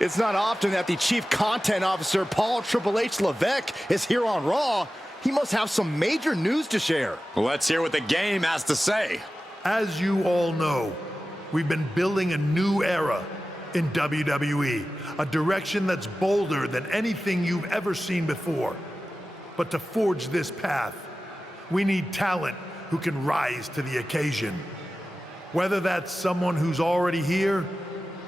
It's not often that the Chief Content Officer, Paul Triple H Levesque, is here on Raw. He must have some major news to share. Let's hear what the game has to say. As you all know, we've been building a new era in WWE, a direction that's bolder than anything you've ever seen before. But to forge this path, we need talent who can rise to the occasion. Whether that's someone who's already here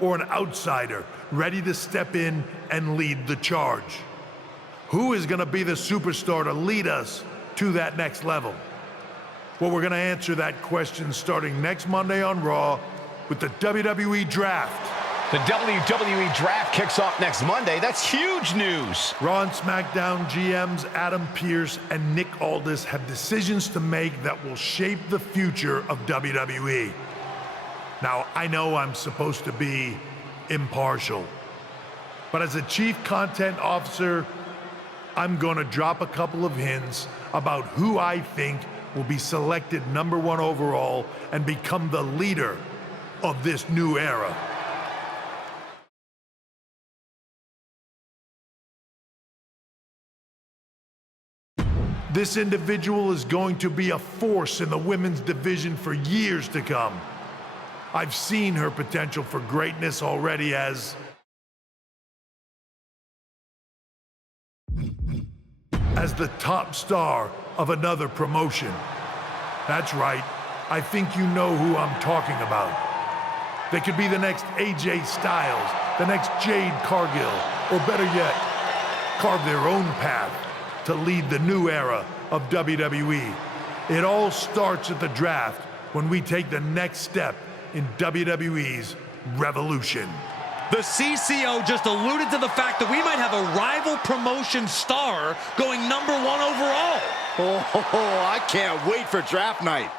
or an outsider ready to step in and lead the charge. Who is going to be the superstar to lead us to that next level? Well, we're going to answer that question starting next Monday on Raw with the WWE Draft. The WWE Draft kicks off next Monday. That's huge news. Raw and SmackDown GMs Adam Pearce and Nick Aldis have decisions to make that will shape the future of WWE. Now, I know I'm supposed to be impartial, but as a Chief Content Officer, I'm going to drop a couple of hints about who I think will be selected #1 overall and become the leader of this new era. This individual is going to be a force in the women's division for years to come. I've seen her potential for greatness already as the top star of another promotion. That's right, I think you know who I'm talking about. They could be the next AJ Styles, the next Jade Cargill, or better yet, carve their own path to lead the new era of WWE. It all starts at the draft when we take the next step in WWE's revolution. The CCO just alluded to the fact that we might have a rival promotion star going #1 overall. Oh, I can't wait for draft night.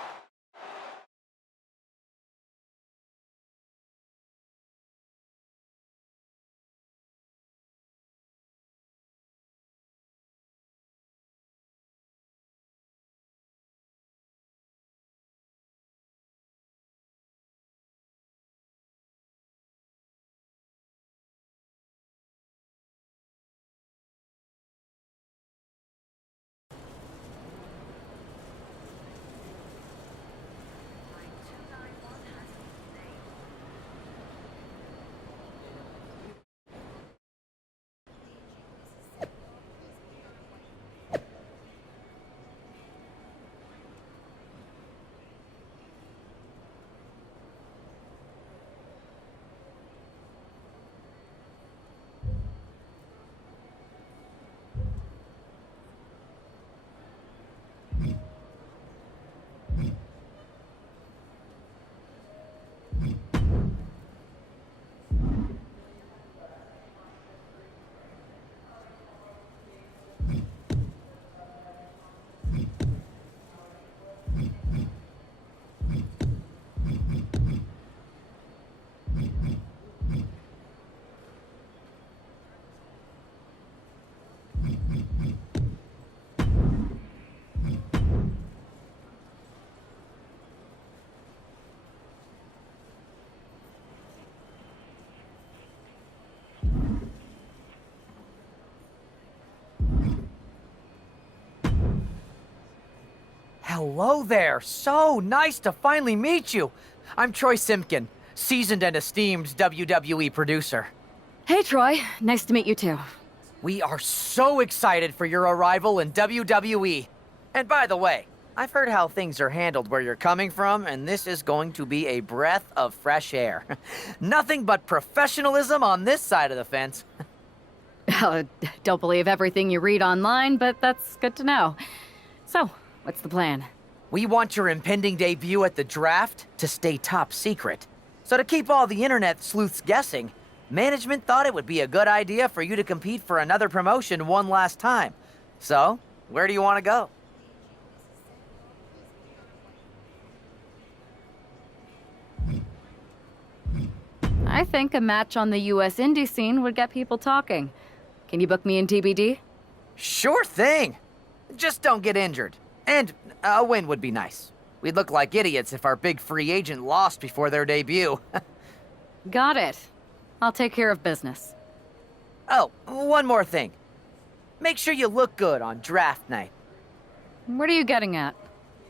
Hello there. So nice to finally meet you. I'm Troy Simpkin, seasoned and esteemed WWE producer. Hey, Troy. Nice to meet you, too. We are so excited for your arrival in WWE. And by the way, I've heard how things are handled where you're coming from, and this is going to be a breath of fresh air. Nothing but professionalism on this side of the fence. Don't believe everything you read online, but that's good to know. So, what's the plan? We want your impending debut at the draft to stay top secret. So to keep all the internet sleuths guessing, management thought it would be a good idea for you to compete for another promotion one last time. So, where do you want to go? I think a match on the US indie scene would get people talking. Can you book me in TBD? Sure thing. Just don't get injured. And a win would be nice. We'd look like idiots if our big free agent lost before their debut. Got it. I'll take care of business. Oh, one more thing. Make sure you look good on draft night. What are you getting at?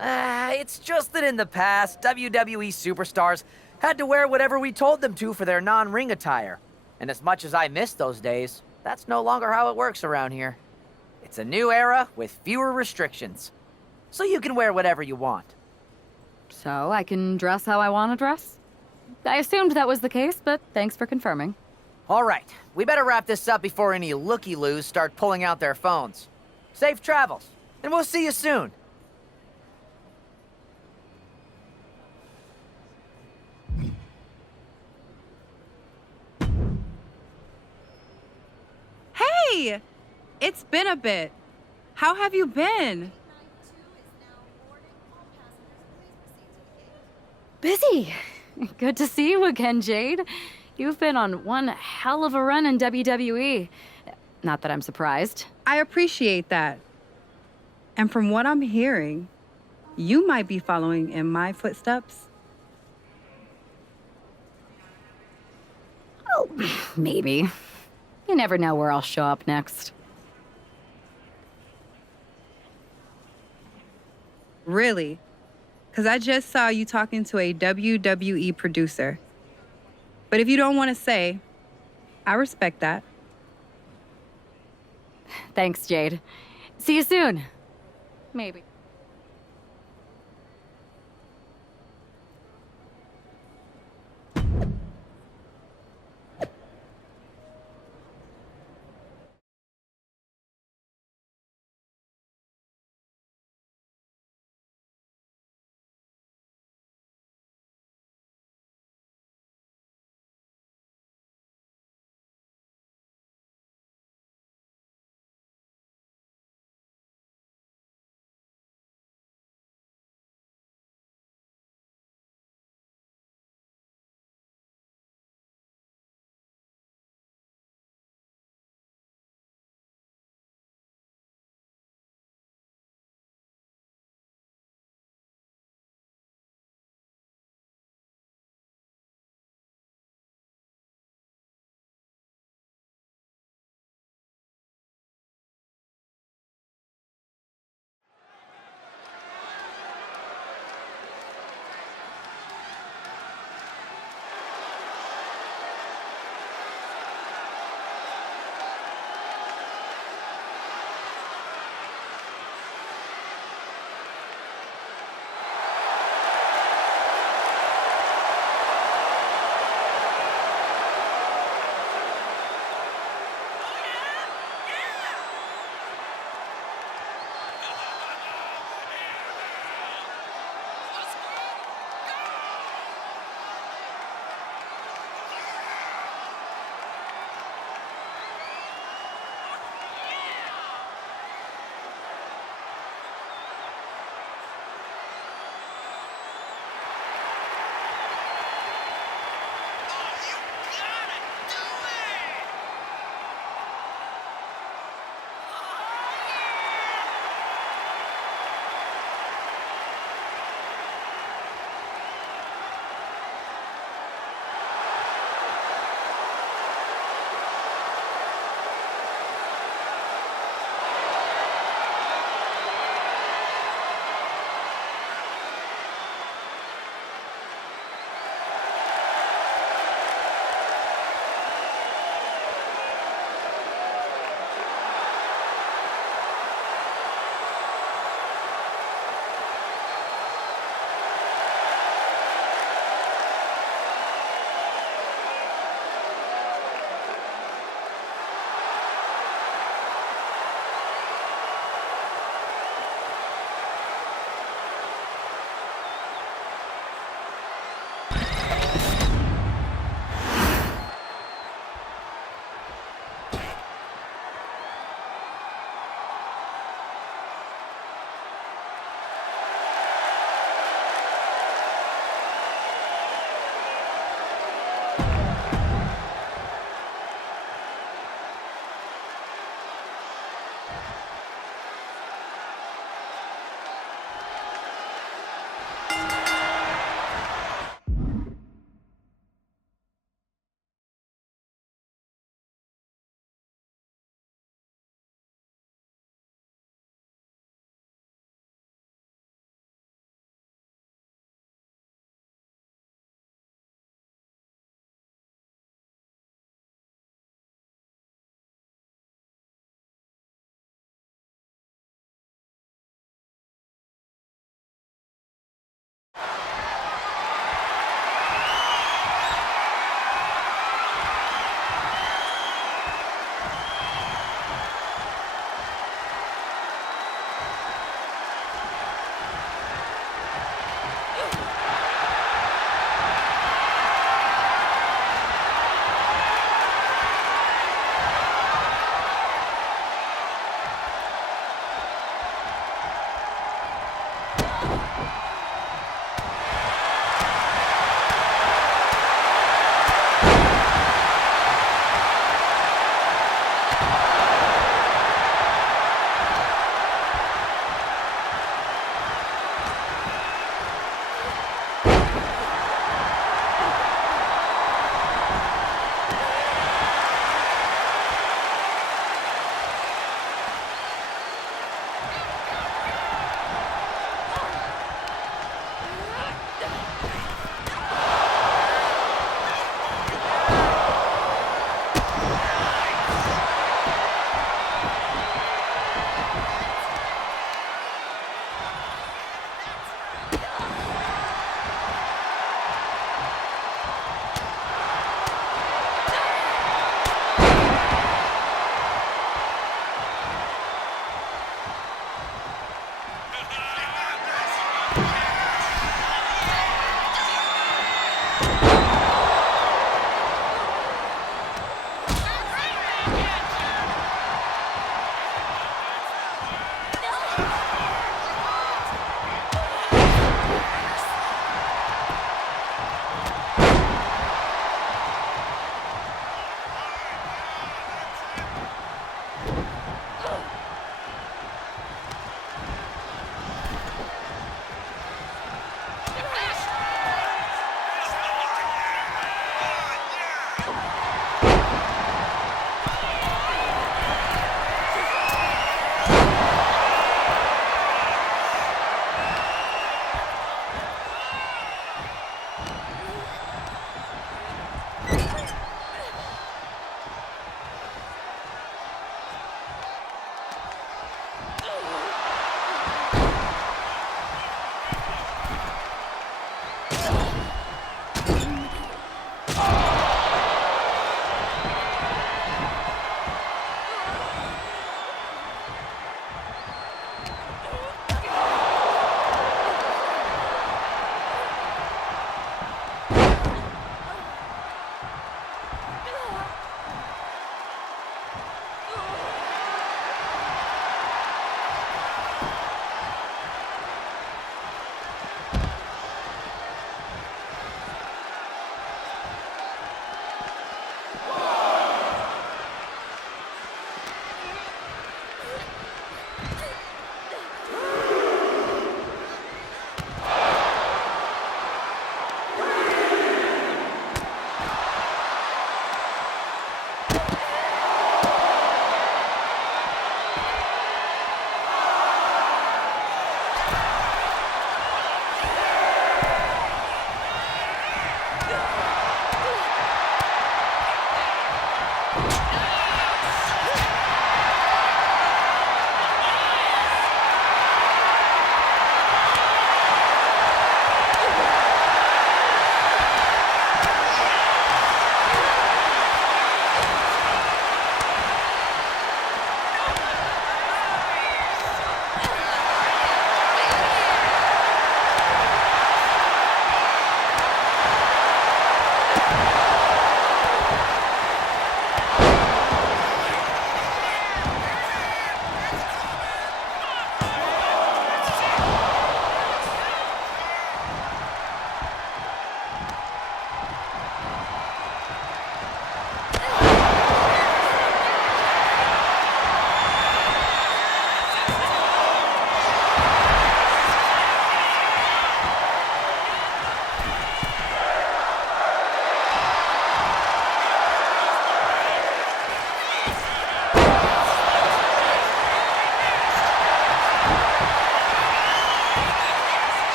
It's just that in the past, WWE superstars had to wear whatever we told them to for their non-ring attire. And as much as I miss those days, that's no longer how it works around here. It's a new era with fewer restrictions. So you can wear whatever you want. So I can dress how I want to dress? I assumed that was the case, but thanks for confirming. All right, we better wrap this up before any looky-loos start pulling out their phones. Safe travels, and we'll see you soon. Hey! It's been a bit. How have you been? Busy. Good to see you again, Jade. You've been on one hell of a run in WWE. Not that I'm surprised. I appreciate that. And from what I'm hearing, you might be following in my footsteps. Oh, maybe. You never know where I'll show up next. Really? Because I just saw you talking to a WWE producer. But if you don't want to say, I respect that. Thanks, Jade. See you soon. Maybe.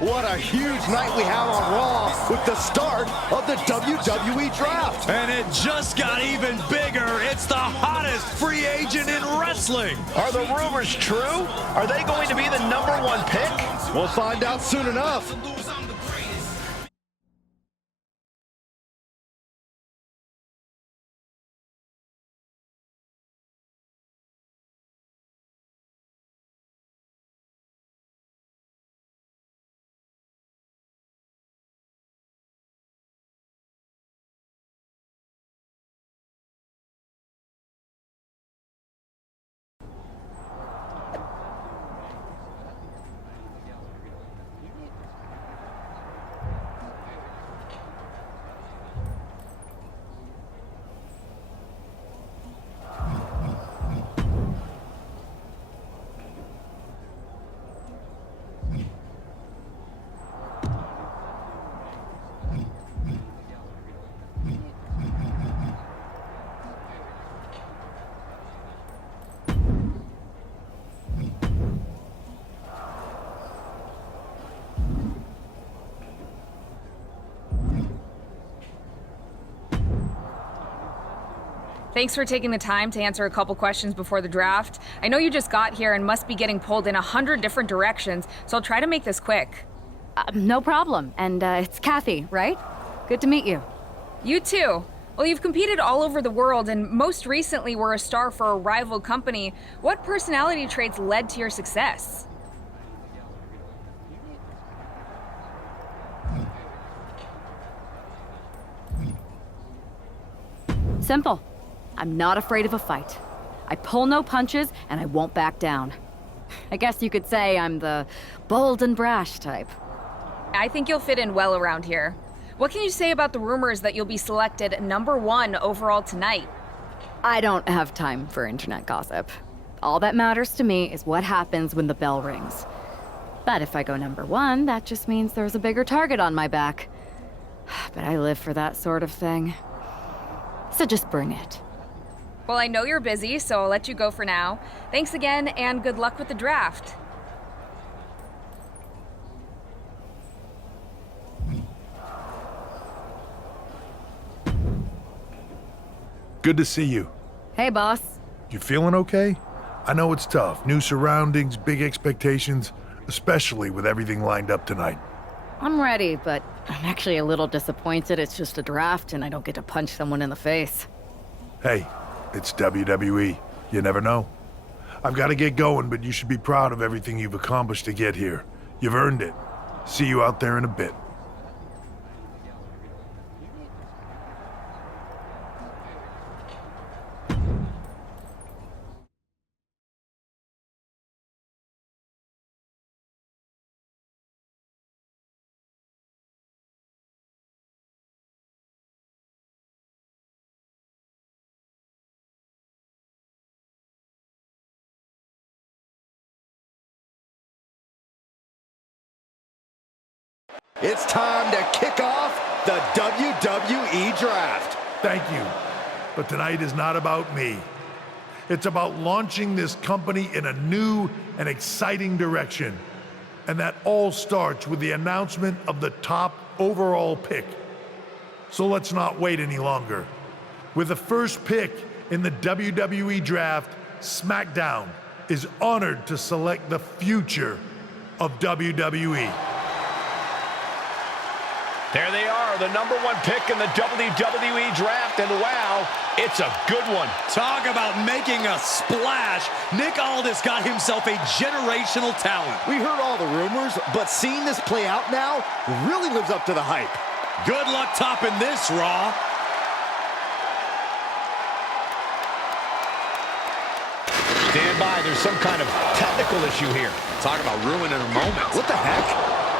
What a huge night we have on Raw with the start of the WWE Draft. And it just got even bigger. It's the hottest free agent in wrestling. Are the rumors true? Are they going to be the #1 pick? We'll find out soon enough. Thanks for taking the time to answer a couple questions before the draft. I know you just got here and must be getting pulled in 100 different directions, so I'll try to make this quick. No problem. And it's Kathy, right? Good to meet you. You too. Well, you've competed all over the world and most recently were a star for a rival company. What personality traits led to your success? Simple. I'm not afraid of a fight. I pull no punches, and I won't back down. I guess you could say I'm the bold and brash type. I think you'll fit in well around here. What can you say about the rumors that you'll be selected #1 overall tonight? I don't have time for internet gossip. All that matters to me is what happens when the bell rings. But if I go #1, that just means there's a bigger target on my back. But I live for that sort of thing. So just bring it. Well, I know you're busy, so I'll let you go for now. Thanks again, and good luck with the draft. Good to see you. Hey, boss. You feeling okay? I know it's tough. New surroundings, big expectations, especially with everything lined up tonight. I'm ready, but I'm actually a little disappointed it's just a draft and I don't get to punch someone in the face. Hey, it's WWE. You never know. I've got to get going, but you should be proud of everything you've accomplished to get here. You've earned it. See you out there in a bit. It's time to kick off the WWE Draft. Thank you. But tonight is not about me. It's about launching this company in a new and exciting direction. And that all starts with the announcement of the top overall pick. So let's not wait any longer. With the first pick in the WWE Draft, SmackDown is honored to select the future of WWE. There they are, the #1 pick in the WWE Draft, and wow, it's a good one. Talk about making a splash. Nick Aldis got himself a generational talent. We heard all the rumors, but seeing this play out now really lives up to the hype. Good luck topping this, Raw. Stand by, there's some kind of technical issue here. Talk about ruining a moment. What the heck?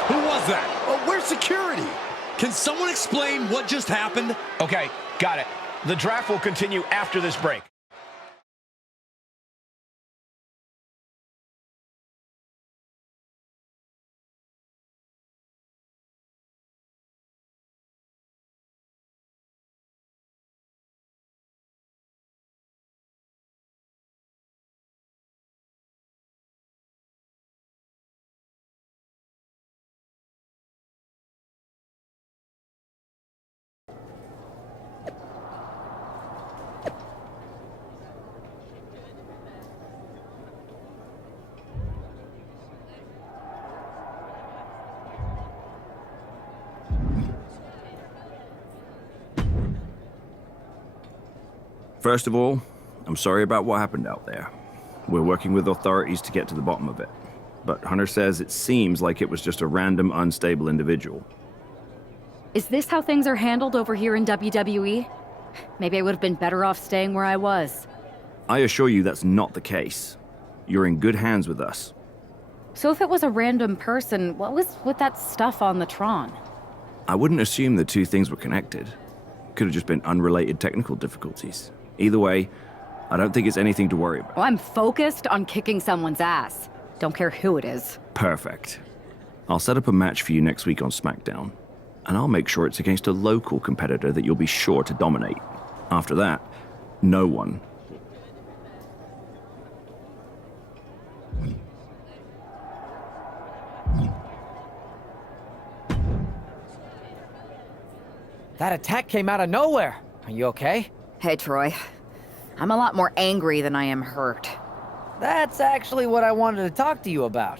Who was that? Oh, where's security? Can someone explain what just happened? Okay, got it. The draft will continue after this break. First of all, I'm sorry about what happened out there. We're working with authorities to get to the bottom of it. But Hunter says it seems like it was just a random, unstable individual. Is this how things are handled over here in WWE? Maybe I would have been better off staying where I was. I assure you that's not the case. You're in good hands with us. So if it was a random person, what was with that stuff on the Tron? I wouldn't assume the two things were connected. Could have just been unrelated technical difficulties. Either way, I don't think it's anything to worry about. Well, I'm focused on kicking someone's ass. Don't care who it is. Perfect. I'll set up a match for you next week on SmackDown. And I'll make sure it's against a local competitor that you'll be sure to dominate. After that, no one. That attack came out of nowhere. Are you okay? Hey, Troy. I'm a lot more angry than I am hurt. That's actually what I wanted to talk to you about.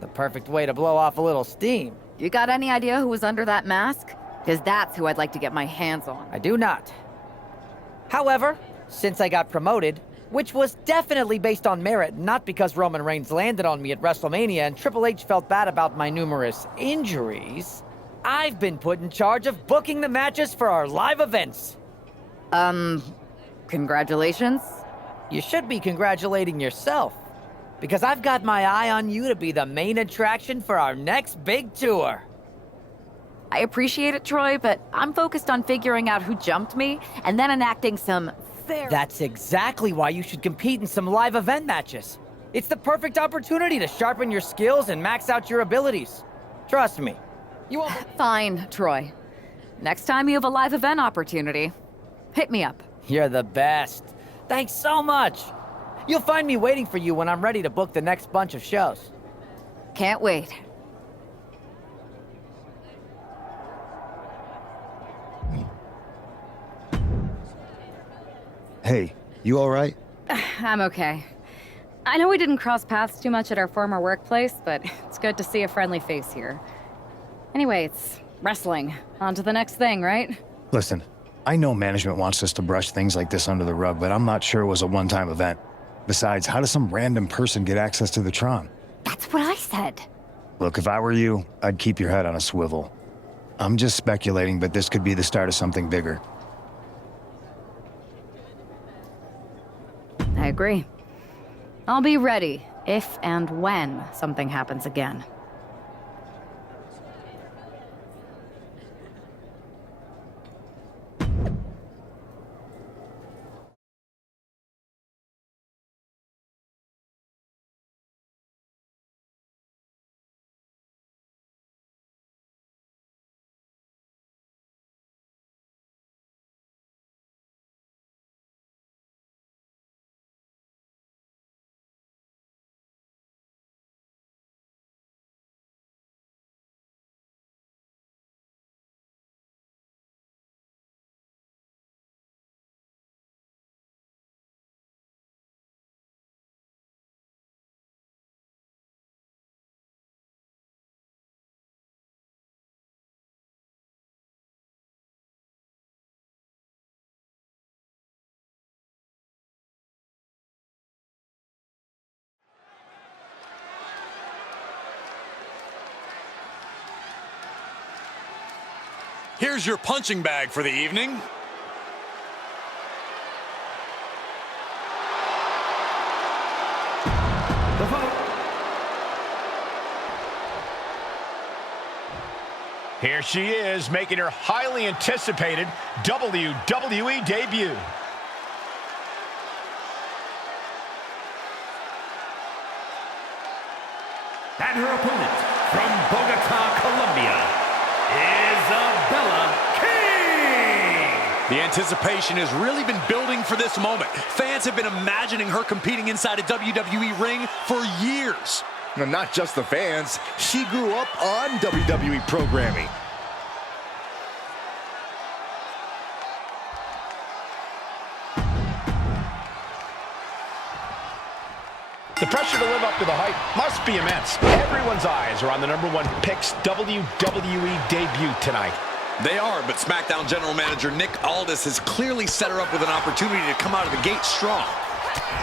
The perfect way to blow off a little steam. You got any idea who was under that mask? Because that's who I'd like to get my hands on. I do not. However, since I got promoted, which was definitely based on merit, not because Roman Reigns landed on me at WrestleMania and Triple H felt bad about my numerous injuries, I've been put in charge of booking the matches for our live events. Congratulations. You should be congratulating yourself, because I've got my eye on you to be the main attraction for our next big tour. I appreciate it, Troy, but I'm focused on figuring out who jumped me and then enacting some fair... That's exactly why you should compete in some live event matches. It's the perfect opportunity to sharpen your skills and max out your abilities. Trust me. You won't... Fine, Troy. Next time you have a live event opportunity, hit me up. You're the best. Thanks so much. You'll find me waiting for you when I'm ready to book the next bunch of shows. Can't wait. Hey, you all right? I'm okay. I know we didn't cross paths too much at our former workplace, but it's good to see a friendly face here. Anyway, it's wrestling. On to the next thing, right? Listen, I know management wants us to brush things like this under the rug, but I'm not sure it was a one-time event. Besides, how does some random person get access to the Tron? That's what I said. Look, if I were you, I'd keep your head on a swivel. I'm just speculating, but this could be the start of something bigger. I agree. I'll be ready if and when something happens again. Here's your punching bag for the evening. Here she is, making her highly anticipated WWE debut. And her opponent from Bogota, Colombia, Isabella King! The anticipation has really been building for this moment. Fans have been imagining her competing inside a WWE ring for years. No, not just the fans. She grew up on WWE programming. The pressure to live up to the hype must be immense. Everyone's eyes are on the #1 pick's WWE debut tonight. They are, but SmackDown General Manager Nick Aldis has clearly set her up with an opportunity to come out of the gate strong.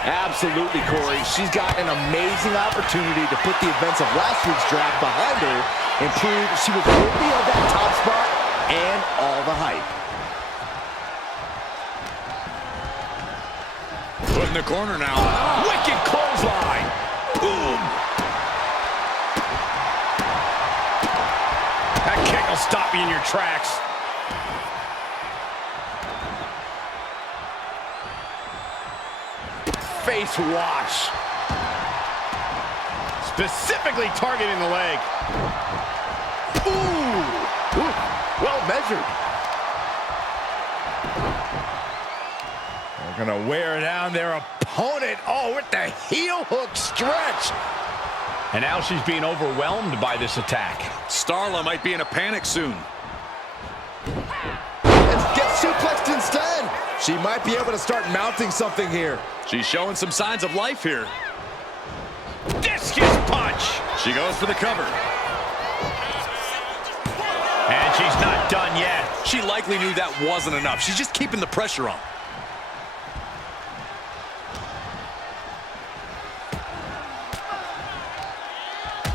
Absolutely, Corey. She's got an amazing opportunity to put the events of last week's draft behind her and prove she was worthy of that top spot and all the hype. Put in the corner now. Wicked clothesline. Boom. That kick will stop you in your tracks. Face wash. Specifically targeting the leg. Ooh. Ooh. Well measured. They're gonna wear down their opponent. Oh, with the heel hook stretch. And now she's being overwhelmed by this attack. Starla might be in a panic soon. And gets suplexed instead. She might be able to start mounting something here. She's showing some signs of life here. Discus punch. She goes for the cover. And she's not done yet. She likely knew that wasn't enough. She's just keeping the pressure on.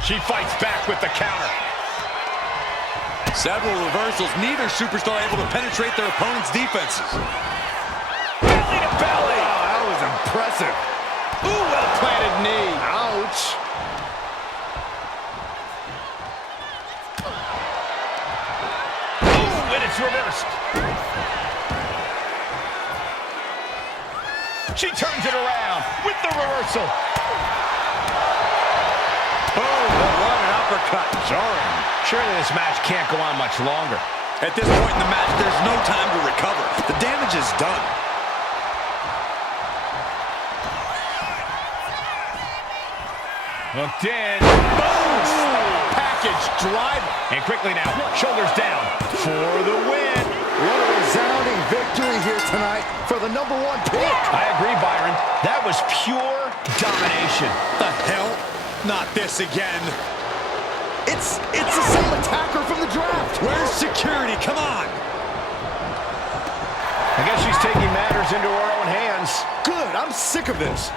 She fights back with the counter. Several reversals. Neither superstar able to penetrate their opponent's defenses. Belly to belly. Oh, that was impressive. Ooh, well-planted knee. Ouch. Ooh, and it's reversed. She turns it around with the reversal. Oh, what an uppercut. Jarring. Surely this match can't go on much longer. At this point in the match, there's no time to recover. The damage is done. Hooked in. Boom! Package driver. And quickly now, shoulders down for the win. What a resounding victory here tonight for the #1 pick. I agree, Byron. That was pure domination. The hell? Not this again. It's the same attacker from the draft. Where's security? Come on. I guess she's taking matters into her own hands. Good. I'm sick of this.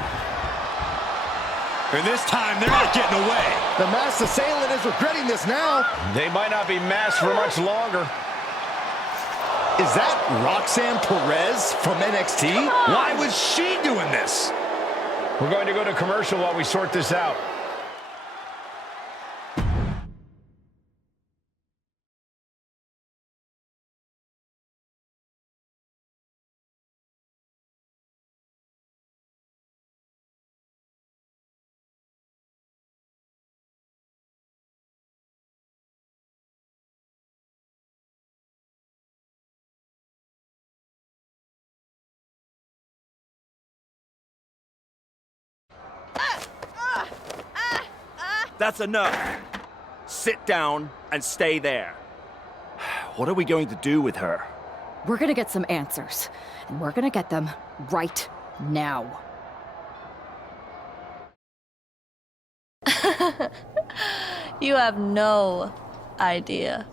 And this time, they're not getting away. The masked assailant is regretting this now. They might not be masked for much longer. Is that Roxanne Perez from NXT? Why was she doing this? We're going to go to commercial while we sort this out. That's enough. Sit down and stay there. What are we going to do with her? We're gonna get some answers, and we're gonna get them right now. You have no idea.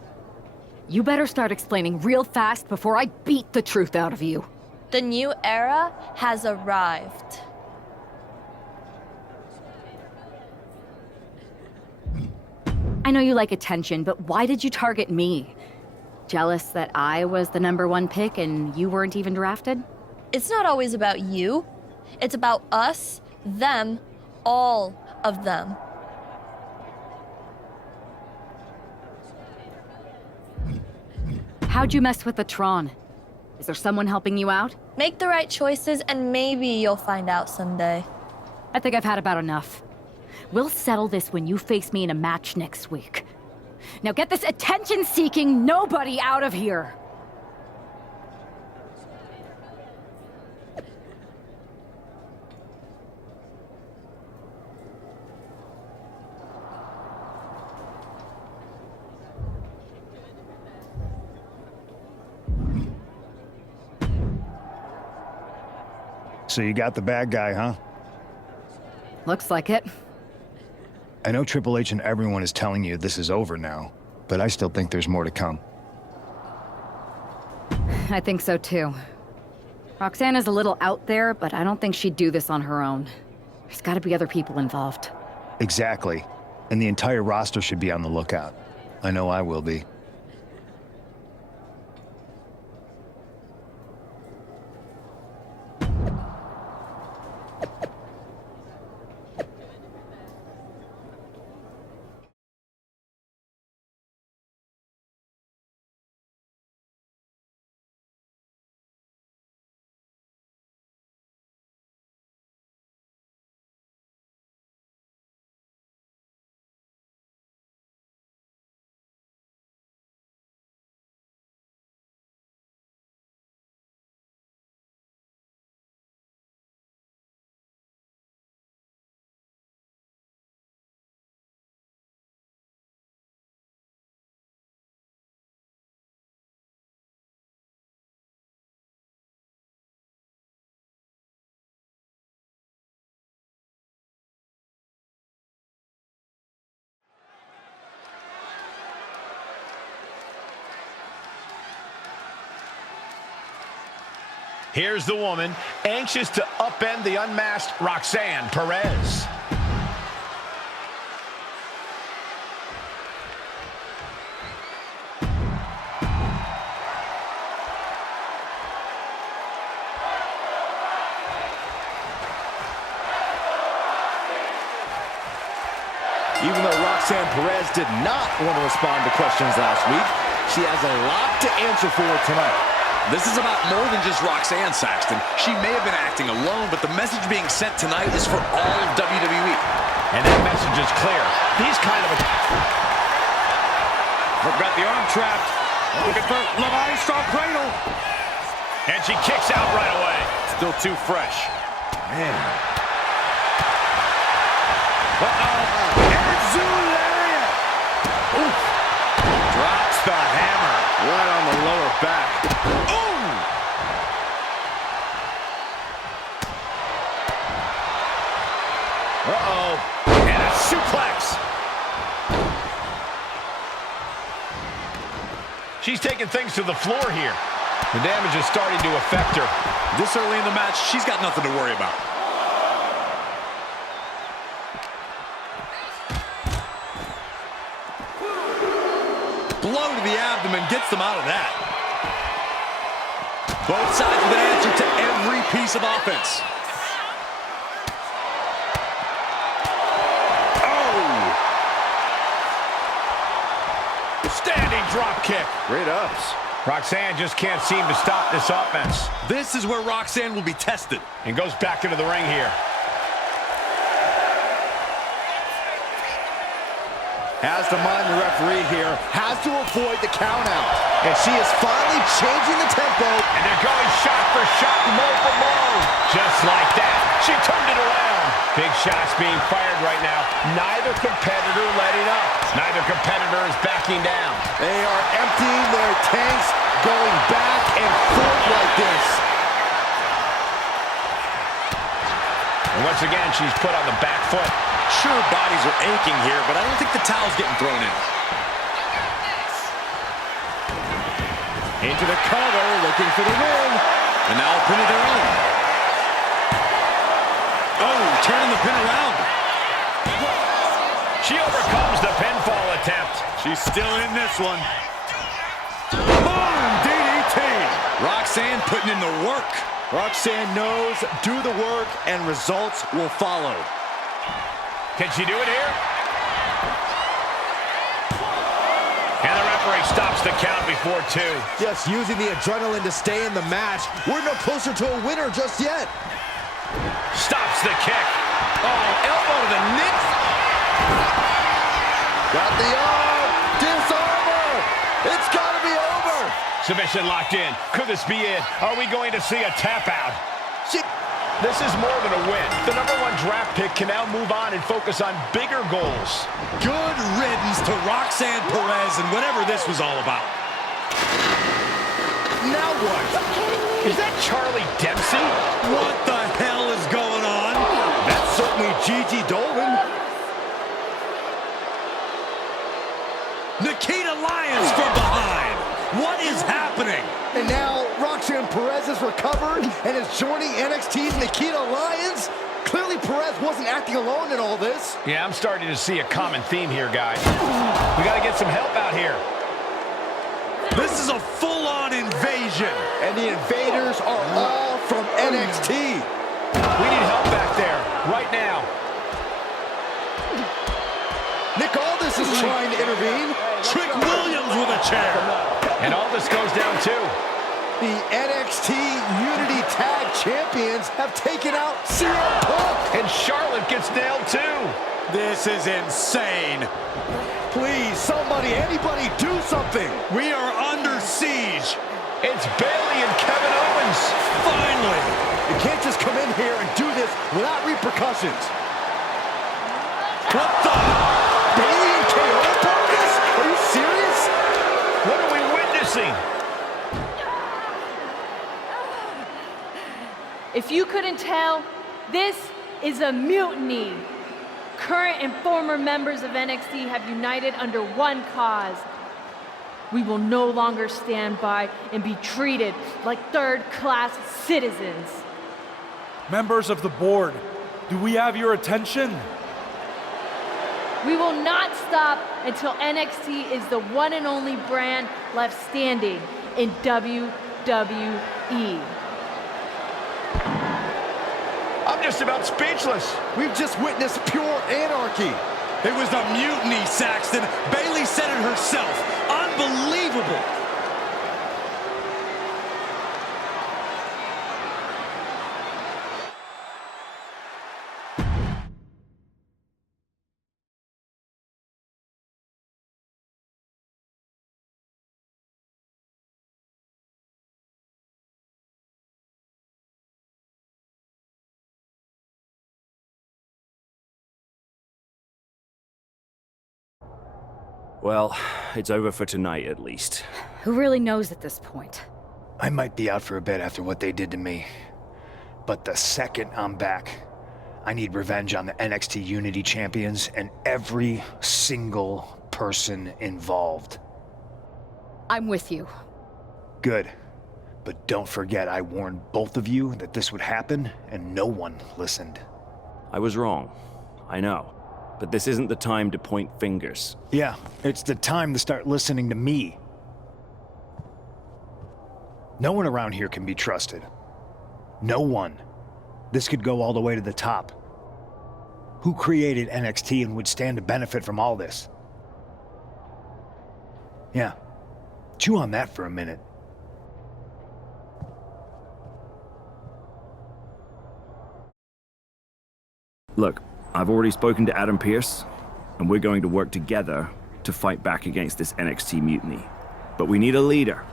You better start explaining real fast before I beat the truth out of you. The new era has arrived. I know you like attention, but why did you target me? Jealous that I was the #1 pick and you weren't even drafted? It's not always about you. It's about us, them, all of them. How'd you mess with the Tron? Is there someone helping you out? Make the right choices and maybe you'll find out someday. I think I've had about enough. We'll settle this when you face me in a match next week. Now get this attention-seeking nobody out of here! So you got the bad guy, huh? Looks like it. I know Triple H and everyone is telling you this is over now, but I still think there's more to come. I think so too. Roxanne is a little out there, but I don't think she'd do this on her own. There's gotta be other people involved. Exactly. And the entire roster should be on the lookout. I know I will be. Here's the woman, anxious to upend the unmasked Roxanne Perez. Even though Roxanne Perez did not want to respond to questions last week, she has a lot to answer for tonight. This is about more than just Roxanne, Saxton. She may have been acting alone, but the message being sent tonight is for all of WWE. And that message is clear. He's kind of a... Got the arm trapped. Looking for myrise cradle. And she kicks out right away. Still too fresh. Man. Drops the hammer. Right on the lower back. Uh-oh. And a suplex. She's taking things to the floor here. The damage is starting to affect her. This early in the match, she's got nothing to worry about. Blow to the abdomen gets them out of that. Both sides with an answer to every piece of offense. Standing drop kick. Great ups. Roxanne just can't seem to stop this offense. This is where Roxanne will be tested. And goes back into the ring here. Has to mind the referee here. Has to avoid the count out. And she is finally changing the tempo. And they're going shot for shot, blow for blow. Just like that. She turned it around. Big shots being fired right now. Neither competitor letting up. Neither competitor is backing down. They are emptying their tanks, going back and forth like this. And once again, she's put on the back foot. Sure, bodies are aching here, but I don't think the towel's getting thrown in. Into the cover, looking for the win. And now a pin of their own. Oh, turning the pin around. She overcomes the pinfall attempt. She's still in this one. Boom, DDT. Roxanne putting in the work. Roxanne knows, do the work, and results will follow. Can she do it here? And the referee stops the count before 2. Just using the adrenaline to stay in the match. We're no closer to a winner just yet. Stops the kick. Oh, elbow to the neck. Got the arm. Disarmer. It's got to be over. Submission locked in. Could this be it? Are we going to see a tap out? This is more than a win. The #1 draft pick can now move on and focus on bigger goals. Good riddance to Roxanne Perez and whatever this was all about. Now what? Is that Charlie Dempsey? What the hell is going on? That's certainly Gigi Dolan. Nikita Lyons from behind. What is happening? And now Roxanne Perez has recovered and is joining NXT's Nikita Lyons. Clearly Perez wasn't acting alone in all this. Yeah, I'm starting to see a common theme here, guys. We got to get some help out here. This is a full-on invasion. And the invaders are all from NXT. We need help back there, right now. Nick Aldis is trying to intervene. Trick Williams with a chair. And Aldis goes down too. The NXT Unity Tag Champions have taken out CM Punk. And Charlotte gets nailed too. This is insane. Please, somebody, anybody, do something. We are under siege. It's Bayley and Kevin Owens. Finally. You can't just come in here and do this without repercussions. What the? Bayley and KO part of this? Are you serious? What are we witnessing? If you couldn't tell, this is a mutiny. Current and former members of NXT have united under one cause. We will no longer stand by and be treated like third-class citizens. Members of the board, do we have your attention? We will not stop until NXT is the one and only brand left standing in WWE. I'm just about speechless. We've just witnessed pure anarchy. It was a mutiny, Saxton. Bayley said it herself. Unbelievable. Well, it's over for tonight at least. Who really knows at this point? I might be out for a bit after what they did to me. But the second I'm back, I need revenge on the NXT Unity Champions and every single person involved. I'm with you. Good. But don't forget I warned both of you that this would happen, and no one listened. I was wrong. I know. But this isn't the time to point fingers. Yeah, it's the time to start listening to me. No one around here can be trusted. No one. This could go all the way to the top. Who created NXT and would stand to benefit from all this? Yeah. Chew on that for a minute. Look, I've already spoken to Adam Pearce, and we're going to work together to fight back against this NXT mutiny. But we need a leader.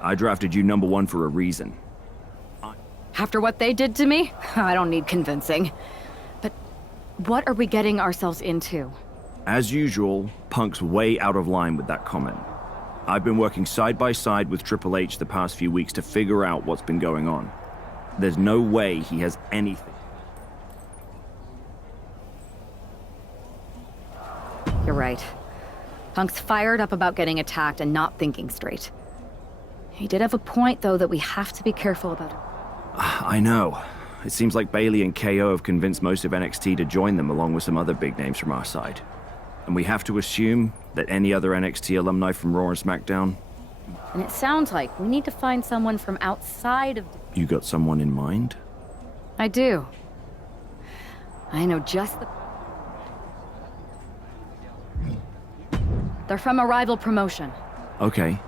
I drafted you #1 for a reason. After what they did to me, I don't need convincing. But what are we getting ourselves into? As usual, Punk's way out of line with that comment. I've been working side by side with Triple H the past few weeks to figure out what's been going on. There's no way he has anything. You're right. Punk's fired up about getting attacked and not thinking straight. He did have a point, though, that we have to be careful about. I know. It seems like Bayley and KO have convinced most of NXT to join them along with some other big names from our side. And we have to assume that any other NXT alumni from Raw and SmackDown... And it sounds like we need to find someone from outside of... You got someone in mind? I do. I know just the... They're from a rival promotion. Okay.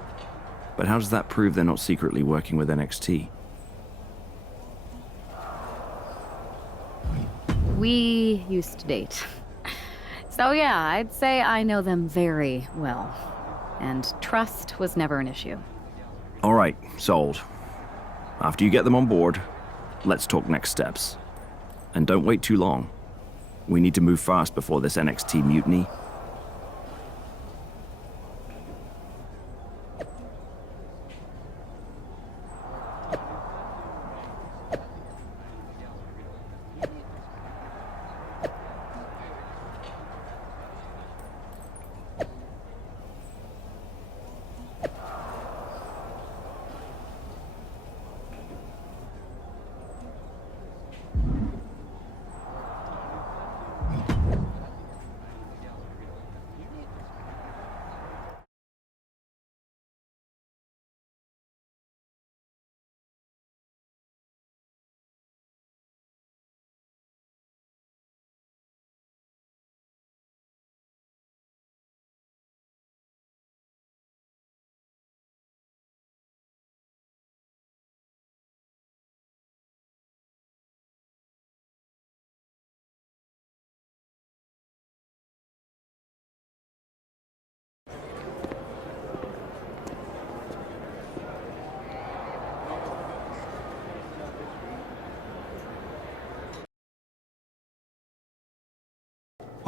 But how does that prove they're not secretly working with NXT? We used to date. So yeah, I'd say I know them very well. And trust was never an issue. All right, sold. After you get them on board, let's talk next steps. And don't wait too long. We need to move fast before this NXT mutiny.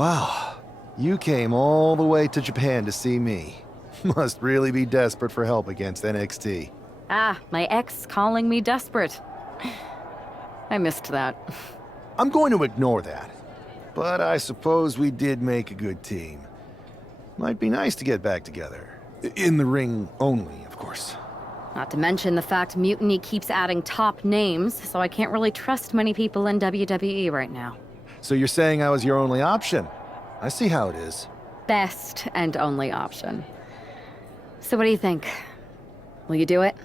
Wow, you came all the way to Japan to see me. Must really be desperate for help against NXT. Ah, my ex calling me desperate. I missed that. I'm going to ignore that. But I suppose we did make a good team. Might be nice to get back together. In the ring only, of course. Not to mention the fact Mutiny keeps adding top names, so I can't really trust many people in WWE right now. So you're saying I was your only option? I see how it is. Best and only option. So what do you think? Will you do it?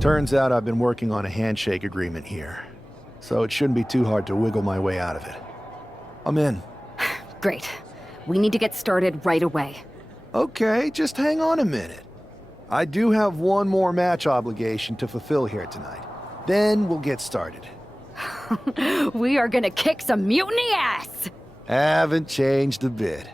Turns out I've been working on a handshake agreement here. So it shouldn't be too hard to wiggle my way out of it. I'm in. Great. We need to get started right away. Okay, just hang on a minute. I do have one more match obligation to fulfill here tonight. Then we'll get started. We are gonna kick some Mutiny ass! Haven't changed a bit.